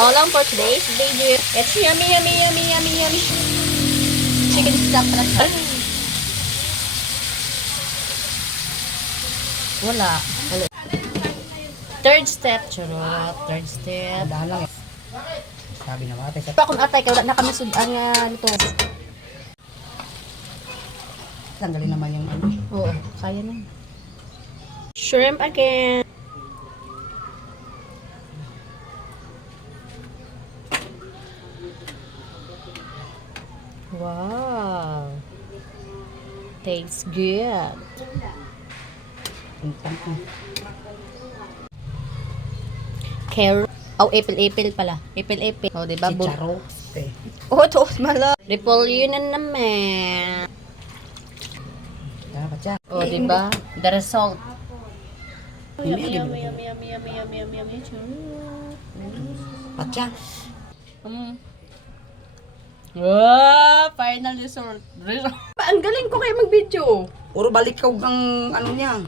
All lang for today's video. It's yummy, yummy, yummy, yummy, yummy. Chicken stock pala siya. Wala. Third step, charot. Third step. Dahan lang eh. Sabi na mga sa Pa kung atay, kaya wala na kami sudan nga nito. tanggalin naman yung ano. Oo, kaya na. Shrimp again. Wow. Tastes good. Carrot. Oh, apple pala. Apple. Oh, diba? Chicharo. Oh, to mala. Repolyo na naman. Dapat siya. Oh, diba? The result. Yummy. Patya. Wow, final result. Ang galing ko kayo mag-video. Puro balik ang ano niya.